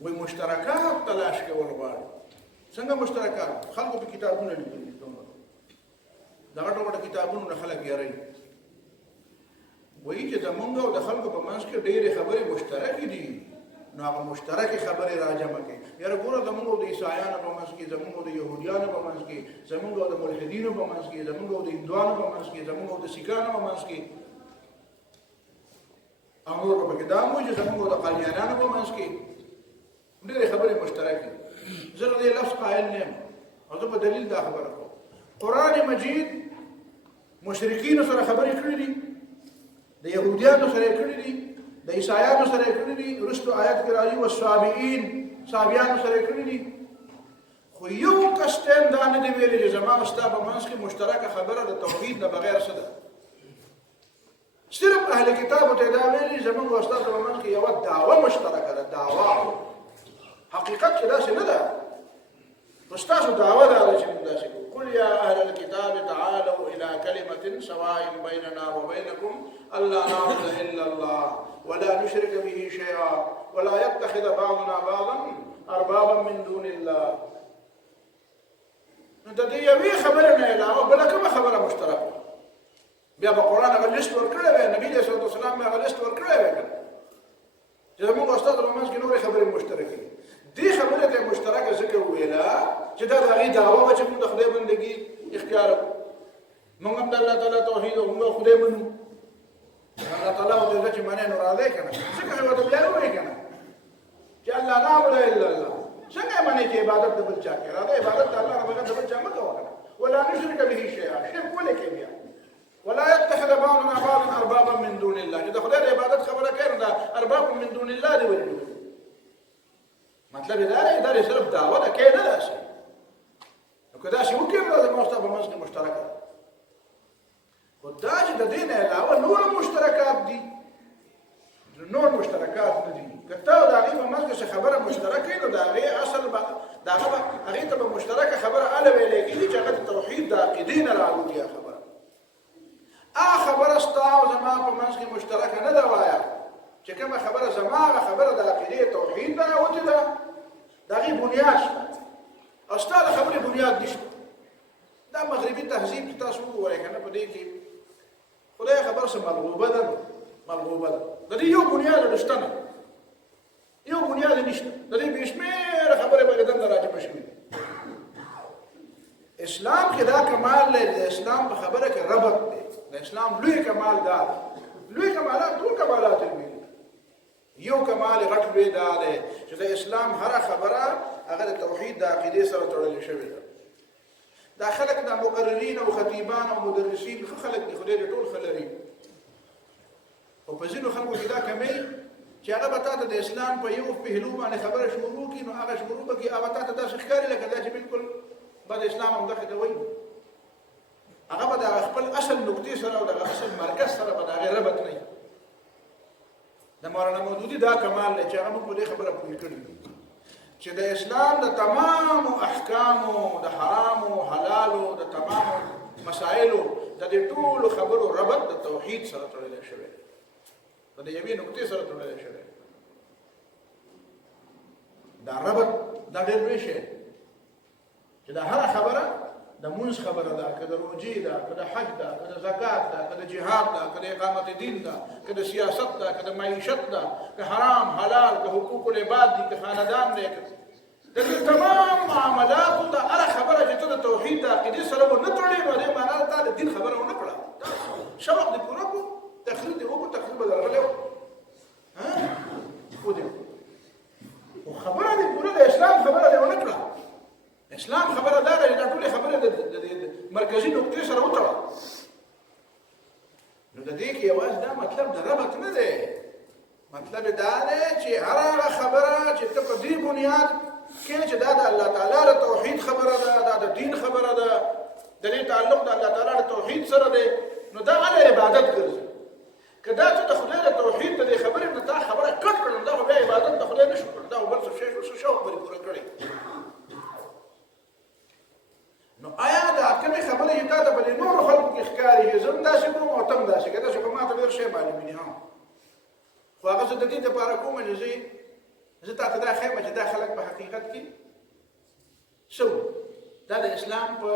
وی مشترکات تلاش کول غواړي څنګه مشترکات خلکو په کتابونه لیکلي دي دغه ډول کتابونو نه خلک یاري وایي چې زمونږ او د خلکو په منځ کې ډېرې خبرې مشترکې دي نو هغه مشترکې خبرې راجمع کړي یاره ګوره زمونږ او د عیسایانو په منځ کې زمونږ او د یهودیانو په منځ کې زمونږ او د ملحدینو په منځ کې زمونږ او د هندوانو په منځ کې زمونږ او د سیکانو په منځ کې امور په کې دا مو چې زمونږ او د قادیانانو په منځ کې ډېرې خبرې مشترکې زه د دې لفظ قائل نه یم او زه په دلیل دا خبره کوم قرآن مجید مشرکینو سره خبرې کړې دي د یهودیانو سره یې کړې دي د عیسایانو سره یې کړې دي وروستو آیت کې راځي والصابئین صابیانو سره یې کړې دي خو یو کس ټیم دا نه دی ویلي چې زما او ستا په منځ کې مشترکه خبره د توحید نه بغیر څه ده صرف اهل کتابو ته دا ویلي زموږ او ستا په منځ کې یوه دعوه مشترکه ده دعوه حقیقت کې داسې نه ده نو ستاسو دعوه دا ده چې موږ داسې کوو قل یا اهل الكتاب تعالوا الى كلمة سواء بيننا وبينكم الا نعبد الا الله ولا نشرك به شيئا ولا يتخذ بعضنا بعضا اربابا من دون الله نو د دې یوې خبرې نه علاوه بله کومه خبره مشترکه بیا به قرآن هغه لیست ورکړی وی نبي علیه الصلاة والسلام مې هغه لیست ورکړی وی چې زموږ او ستاسو په منځ کې نورې خبرې مشترکې دې خبره ته مشترکه ځکه وویله چې دا د هغې دعوه وه چې موږ د خدای بندګي اختیار کړو موږ هم د الله تعالی توحید او موږ خدای منو الله تعالی ورته چې منې نو راځئ که نه ځکه یې ورته بیا ووایي که نه چې الله نعبد الا الله څنګه یې منې چې عبادت د بل چا کې راځه عبادت د الله نه بغیر د بل چا مه کوه که نه ولا نشرک به شیئا شرک ولې کوې بیا ولا يتخذ بعضنا بعضا اربابا من دون الله چې د خدای د عبادت خبره کوي نو دا ارباب من دون الله دی ویلي مطلب دا دی صرف دعوه ده کې نه ده شي نو که داسې وکړي نو زما او ستا په منځ کې مشترکه ده خو دا چې د دې نه علاوه نور مشترکات دي نور مشترکات نه دي که ته د هغې په منځ کې څه خبره مشترکه وي نو د هغې اصل به د هغې ته به مشترکه خبره هله ویلی کېږي چې هغه د توحید د عقیدې نه راوتي خبره خبره ستا او زما په منځ کې مشترکه نه ده وایه چې کومه خبره زما هغه خبره د عقیدې توحید نه راوتې ده د هغې بنیاد شته او ستا د خبرې بنیاد نشته دا مغربي تهذیب چې تاسو وګورئ که نه په دې کې خدای خبر څه ملغوبه ده ملغوبه ده د دې یو بنیاد نشته نه یو بنیاد نشته د دې بې شمېره خبرې به دنده راجمع شوي اسلام کې دا کمال دی د اسلام په خبره کې ربط دی د اسلام لوی کمال دا لوی کمالات ټول کمالات لوی یو کمال غټ لوی دا دی چې د اسلام هره خبره هغه د توحید د عقیدې سره تړلې شوې ده دا خلک د مقررین او خطیبان او مدرسین ښه خلک دي خدای دې ټول ښه لري او په ځینو خلکو کې دا کمی چې هغه به تا ته د اسلام په یو پهلو باندې خبره شروع کړي نو هغه شروع به کړي هغه تا ته داسې ښکاري لکه دا چې بلکل بعد اسلام هم دغه ته وایي هغه به د خپل اصل نقطې سره او د اصل مرکز سره به د هغې ربط نه وي د مولانا مودودي دا کمال دی چې هغه موږ په دې خبره پوه کړي چې د اسلام د تمام احکامو د حرامو حلالو د تمام مسائلو د دې ټولو خبرو ربط د توحید سره تړلی شوی دی، د یوې نقطې سره تړلی شوی دی. دا ربط دا ډېر لوی شی چې دا هره خبره د مونځ خبره ده، که د روجې ده، که د حج ده، که د زکات ده، که د جهاد ده، که د اقامت دین ده، که د سیاست ده، که د معیشت ده، که حرام حلال، که حقوق العباد دي، که خاندان دی، د دې تمام معاملاتو د هره خبره چې ته د توحید د عقیدې سره ونه تړې، نو دې معنا ده تا د دین خبره ونه کړه. شوق دې پوره کړو، تقریر دې وکړو، تقریر به درغلی و خو خبره دې پوره د اسلام خبره دې ونه کړه. اسلام خبره دا ده چې دا ټولې خبرې د مرکزي نقطې سره وتړه. نو د دې کې یوازې دا مطلب د ربط نه دی، مطلب دا دی چې هر هغه خبره چې ته په دې بنیاد کې چې دا د الله تعالی د توحید خبره ده، دا د دین خبره ده، د دې تعلق د الله تعالی د توحید سره دی، نو دا علی عبادت ګرځي. که دا ته د خدای د توحید د دې خبرې نه دا خبره کټ کړل، دا خو بیا عبادت د خدای نه شو کړل، دا بل څه شوق پرې پوره کړی. نو آیا دا کومې خبرې چې تا ته په دې نورو خلکو کې ښکاري چې زه هم داسې کوم او ته هم داسې کوې، داسې خو ما ته ډېر شی معلومېږي ها، خو هغه زه د دې دپاره کومه چې زه تا ته دا ښیم چې دا خلک په حقیقت کې څه وو، دا د اسلام په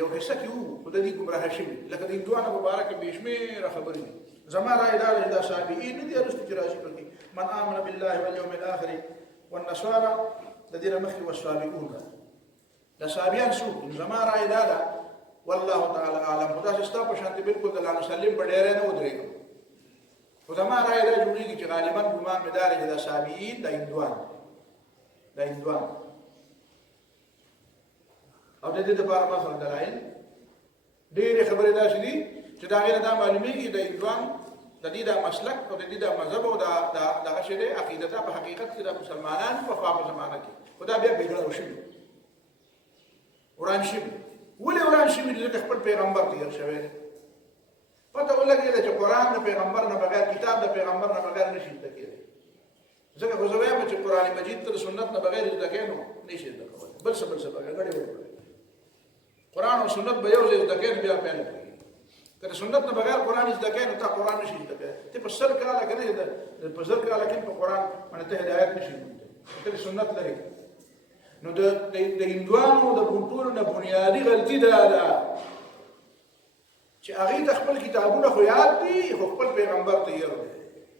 یو حصه کې وو، خو د دې ګمراه شوي، لکه د هندوانو په باره کې بې شمېره خبرې دي. زما رایې دا ده چې دا صابئین نه دي وروسته چې راځي پکې من آمن بالله والیوم الاخر والنصارى د دې نه مخکې والصابئون ده. د صابیان څوک؟ زما رایې دا ده والله تعالی اعلم، خو داسې ستا په شانتې بلکل د الله وسلم په ډېری نه ودرېږم، خو زما رایې دا جوړېږي چې غالبا ګمان مې دا دی چې د صابئین د هندوان او د دې دپاره مثلا دلایل ډېرې خبرې داسې دي چې د هغې نه دا معلومېږي د هندوان د دې دا مسلک او د دې دا مذهب او دغه شی دی عقیده دا په حقیقت کې د مسلمانانو پخوا په زمانه کې، خو دا بیا بېګړه شوي وران شوي. ولې وران شوي دي؟ ځکه خپل پیغمبر تېر شوی دی. پته ولګېده چې قرآن د پیغمبر نه بغیر، کتاب د پیغمبر نه بغیر نشي زده کېدی. ځکه خو زه وایم چې قرآن مجید ته د سنت نه بغیر زده کوې نو نشي زده کولی، بل څه بغیر ګډې وړې قرآن او سنت به یو ځای زده کوې نو بیا پیل کوي. که د سنت نه بغیر قرآن زده کوې نو تا قرآن نشي زده کولی. ته په 100 کاله کې نه په 1000 کاله کې په قرآن باندې ته هدایت نشي موندلی، ته د سنت لرې. نو د هندوانو د بوټونو نه بنیادي غلطي دا ده چې هغې ته خپل کتابونه خو یاد دي، خو خپل پیغمبر ته هېر دی،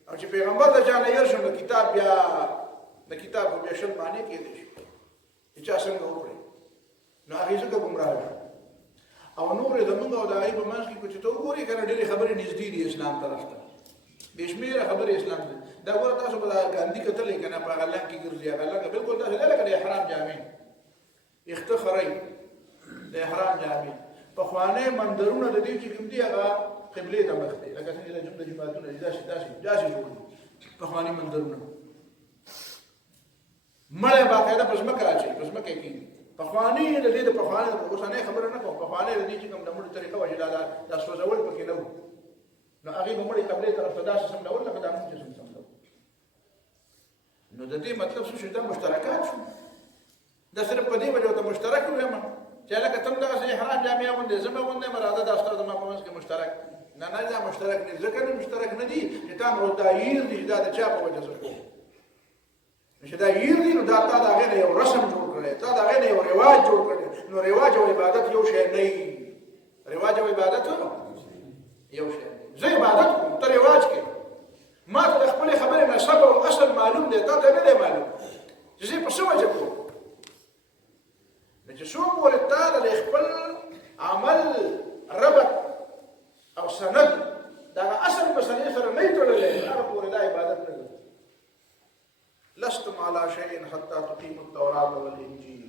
او چې پیغمبر د چا نه هېر شو نو کتاب بیا شل معنی کېدی شي چې چا څنګه وکړي، نو هغې ځکه ګمراه شو. او نورې زمونږ او د هغې په منځ کې که چې ته وګورې که نه ډېرې خبرې نږدې دي اسلام طرف ته، بې شمېره خبرې اسلام ته. دا ګوره تاسو به ګاندي کتلی که نه په هغه لنګ کې ګرځي، هغه لنګه بلکل داسې ده لکه د احرام جامې، اخته خرۍ د احرام جامې. پخوانۍ مندرونه د دې چې کوم دي هغه قبلې ته مخ دي، لکه څنګه د جوماتونه دي داسې جوړ دي پخواني مندرونه. مړی باقاعده په ځمکه اچوي، په ځمکه یې کېږي. پخواني د دې د پخوانۍ اوسنۍ خبره نه کوم، پخوانۍ د دې چې کوم د مړو طریقه وه چې دا سوځول پکې نه وو، نو هغې به مړی قبلې طرف ته داسې سملول لکه دا مونږ چې سملو. نو د دې مطلب څه شو؟ دا مشترکات شو. دا صرف په دې وجه ورته مشترک ووایم چې هلکه ته هم دغسې احرام جامې اغوندې، زه به اغوندم، راځه دا ستا زما په منځ کې مشترک. نه دا مشترک نه دي، ځکه نه مشترک نه دي چې تا نو دا هیر دي چې دا د چا په وجه زه کوم، چې دا هیر دي نو دا تا د هغې نه یو رسم جوړ کړی، تا د هغې نه یو رواج جوړ کړی. نو رواج او عبادت یو شی نه وي، رواج او عبادت یو شی. زه عبادت کوم، ته رواج کوې. ما ته د خپلې خبرې نسب او اصل معلوم دی، تا ته نه دی معلوم چې زه په څه وجه کوم. نو چې څو پورې تا د خپل عمل ربط او سند د هغه اصل مسلې سره نه وي تړلی، هغه پورې دا عبادت نه ده. لستم علی شیء حتی تقیموا التوراة والانجیل.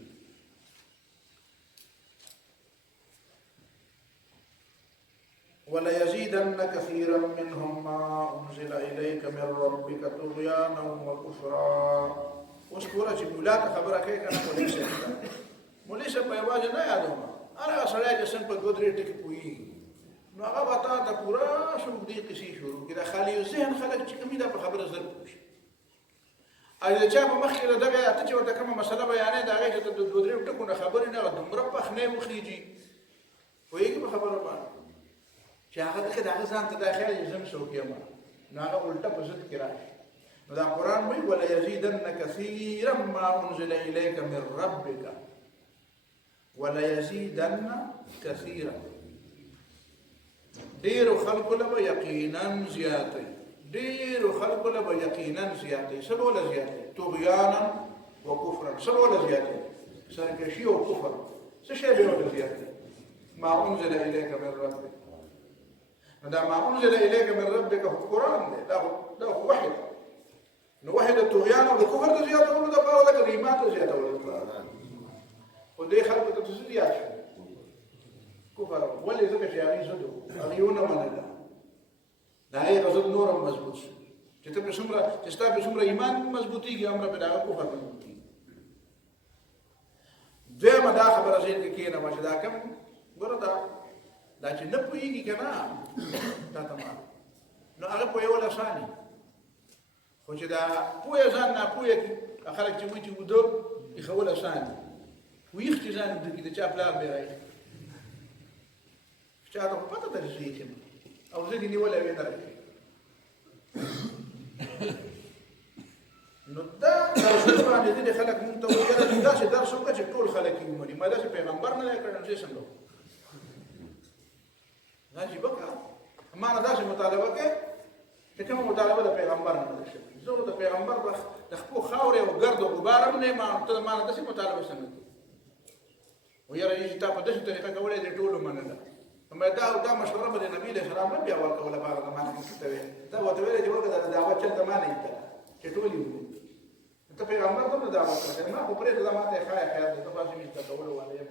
وليزيدن كثيرا منهم ما انزل اليك من ربك طغيانا وكفرا. اوس ګوره چې مولا ته خبره کوي که نه مولوي صاحب په یوازې نه یادوم، هر هغه سړی چې سن په 2-3 ټکي پوهېږي نو هغه به تا ته پوره اوږدې قصې شروع کړي. د خالي ذهن خلک چې کوم دي دا په خبره زر پوه شي. اې چا په مخ کې دغه اته چې ورته کومه مسله بیانې دا هغه ته د دوه درې ټکو نه خبرې نه دومره پخنې مخېږي وایي په خبره باندې چې هغه دغه ځان ته داخله یزم څوک یم نو هغه الټه په ضد کې راشي نو دا قرآن وایي ولا یزیدن کثیرا ما انزل الیک من ربک ولا یزیدن کثیرا ډېرو خلکو له به یقینا زیاتوي ډېرو خلکو له به یقینا زیاتوي څه به له زیاتوي طغیانا و کفرا څه به له زیاتوي سرکشي او کفر څه شی به له زیاتوي ما انزل الیک من ربک دا ما انزل الیک من ربک قرآن دی دا وحی نو وحی د طغیان او د کفر د زیاتولو دپاره ده که د ایمان د زیاتولو دپاره خو دې خلکو ته څه زیات شو کفر ولې ځکه چې هغوی ضد وو هغوی ونه منله د هغې ضد نور هم مضبوط شو چې ته چې ستا پرې څومره ایمان مضبوطېږي همره پرې د هغه کفر مضبوطېږي دویمه دا خبره ذهن کې کښېنوه چې دا کوم ګوره دا چې نه پوهېږي که نه دا تمام نو هغه پوهېول اساني خو چې دا پوهه ځان ناپوهه کړي خلک چې وایي چې وده ایښول اساني ویښ چې ځان وده کړي د چا پلار بې رایښ چا ته خو پته ده چې زه یې یم او زه دې نیولی وې نه راکړي نو دا درسونه باندې ځینې خلک مونږ ته وایي یاره داسې درس وکړه چې ټول خلک یې ومني ما داسې پیغمبر نه دی کړی نو زه څنګه عجیبه کار ما نه داسې مطالبه کوي چې کومه مطالبه د پیغمبر نه ده شوې زه د پیغمبر د خپلو خاورې او ګرد او غبار هم نه یم ته ما نه داسې مطالبه څنګه کوي و یاره چې تا په داسې طریقه کولی دی ټولو منله دا مشوره به د نبي علیه السلام نه بیا ورکوله په هغه زمانه کې ته ویل ته ورته ویلې چې ورکړه د دعوت چل زمانه یې کړه چې ټول یې ومني ته پیغمبر ته نه دعوت کړې ما خو پرېږده دا ما ته یې ښایه خیر دی ته باسې مې زده کولو والا یم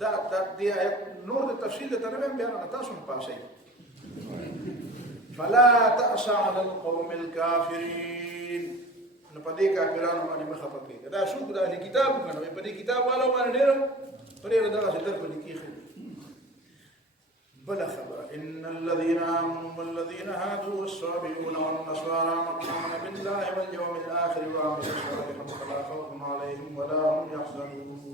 دا دې آیت نور د تفصیل ته نه ویم بیا نه تاسو هم پاسئ فلا تأس على القوم الكافرين نو په دې کافرانو باندې مه خفه کېږه دا څوک د اهل کتاب که نه په دې کتاب والو باندې ډېره پرېږده دغسې درکو لیکي ښه بل خبر إن الذين آمنوا والذين هادوا والصابئون والنصارى من آمن بالله واليوم الآخر وعمل صالحا فلا خوف عليهم ولا هم يحزنون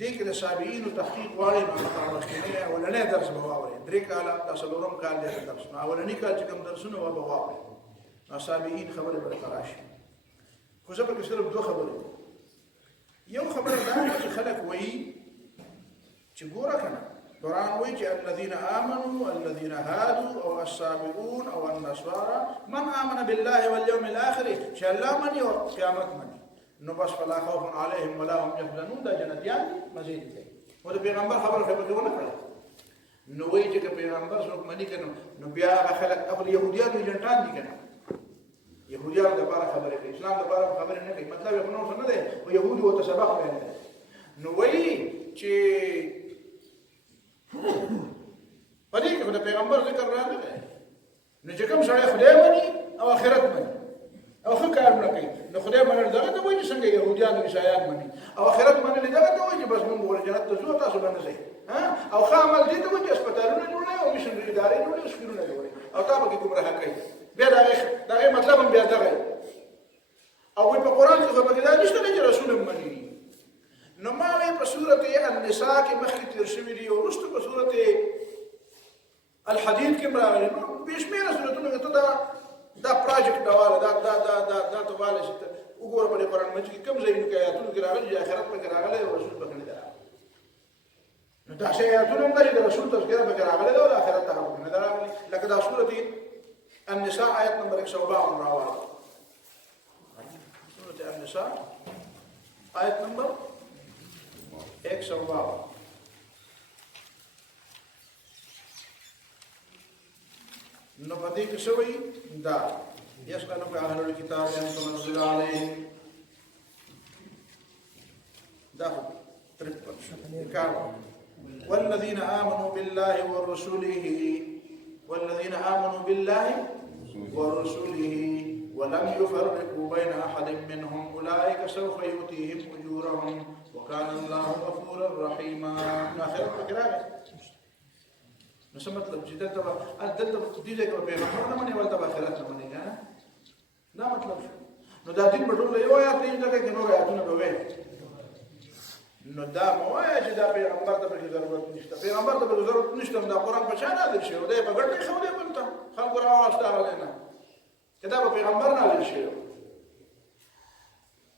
دې کې د صابئینو تحقیق غواړي نو هغه مخکینی اولنی درس به واورئ 3 کاله دا څلورم کال دی درس نو اولنی کال چې کوم درسونه وه به واورئ نو صابئین خبرې به درته راشي خو زه پکې صرف 2 خبرې یو خبره دا چې خلک وایي چې ګوره که نه قرآن وایي چې الذين آمنوا الذين هادوا او الصابئون او النصارى من آمن بالله واليوم الآخر چې الله مني او قیامت مني نو بس فلا خوف عليهم ولا هم يحزنون دا جنتیان مزید دی او د پیغمبر خبره خو پکې ونه کړه نو وایي چې که پیغمبر څوک مني که نو بیا هغه خلک خپل یهودیان ایجنټان دي که نه یهودیانو دپاره خبرې کوي اسلام دپاره خبرې نه کوي مطلب یې خو نور څه نه دی خو یهودي ورته سبق ویلی دی نو وایي چې په دې کې خو د پیغمبر ذکر راغلی دی نو چې کوم سړی خدای مني او آخرت مني او ښه کارونه کوي نو خدای منل دغه ته وایي چې څنګه یهودیان او عیسایان مني او آخرت منل دغه ته وایي چې بس موږ ول جنت ته ځو تاسو به نه ځئ او ښه عمل دې ته وایي چې هسپتالونه جوړوي او مشنري ادارې جوړوي او سکولونه جوړوي او تا پکې ګمراه کوي بیا د هغې مطلب هم بیا دغه او وایي په قرآن کې خو پکې دا نشته دی چې رسول هم مني نو ما وایي په صورت النساء کې مخکې تېر شوي دي او وروسته په صورت الحدید کې هم راغلي نو بې شمېره صورتونه کې ته دا پراجیکټ واله دا ته واله چې وګوره په دې قرآن مجید کې کوم ځایونو کې آیاتونو کې راغلي چې آخرت پکې راغلی او رسول پکې نه دی راغلی نو داسې آیاتونه هم ده چې د رسول تذکره پکې راغلی ده او د آخرت هغه پکې نه ده راغلي لکه دا صورت النساء آیت نمبر 152 راواله صورت النساء آیت نمبر 152 نو په دې کې څه وایي دا يسألك أهل الكتاب أن تنزل عليهم دا والذين آمنوا بالله ورسله ولم يفرقوا بين أحد منهم أولئك سوف يؤتيهم أجورهم وكان الله غفورا رحيما آخر الكلام نو څه مطلب چې دلته دې ځای کې پیغمبر نه مني ولته به آخرت نه مني دا مطلب شو نو دا دین په ټول یو آیات دی ځکه چې نور آیاتونه به وي نو دا مو وایي چې دا پیغمبر ته به ضرورت نشته پیغمبر ته به ضرورت نشته دا قرآن په چا نازل شوی دی په ګډه خولې بلته خلکو راوسته غلینه چې دا به پیغمبر نازل شوی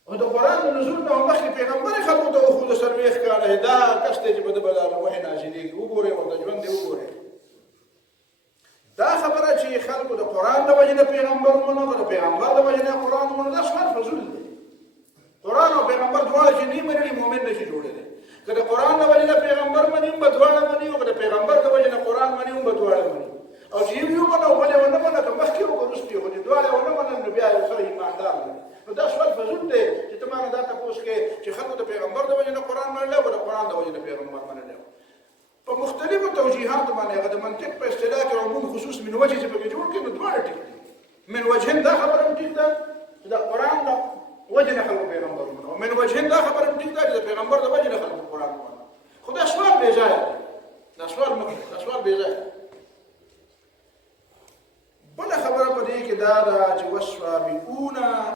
او د قرآن نزول نه مخکې پیغمبر خلکو ته وښود سرویخ کاله دا کس دی چې په ده به دا وحی نازلېږي وګورئ ورته ژوند یې وګورئ دا خبره چې خلکو د قرآن د وجې نه پیغمبر ومنو د پیغمبر د وجې نه قرآن ومنو دا سوال فضول دی قرآن او پیغمبر دواړه چې نه مني مؤمن نشي جوړېدی که د قرآن د وجې نه پیغمبر مني هم به دواړه مني او که د پیغمبر د وجې نه قرآن مني هم به دواړه مني او چې یو منه او بل یې ونه منه که مخکې او که وروستې خو چې دواړه ونه منل نو بیا یو سړی ایماندار دی نو دا سوال فضول دی چې ته مانه دا تپوس کې چې خلکو د پیغمبر د وجې نه قرآن منلی او که د قرآن د وجې نه پیغمبر منلی په مختلفو توجیهاتو باندې هغه د منطق په اصطلاح کې عموم خصوص من وجه چې پکې جوړ کړي نو دواړه ټیک دي من وجهن دا خبره هم ټیک ده چې د قرآن د وجه نه خلکو پیغمبر ومنه او من وجهن دا خبره هم ټیک ده چې د پیغمبر د وجه نه خلکو قرآن ومنه خو دا سوال بې ځایه دی دا سوال بې ځایه بله خبره په دې کې دا ده چې والسابقون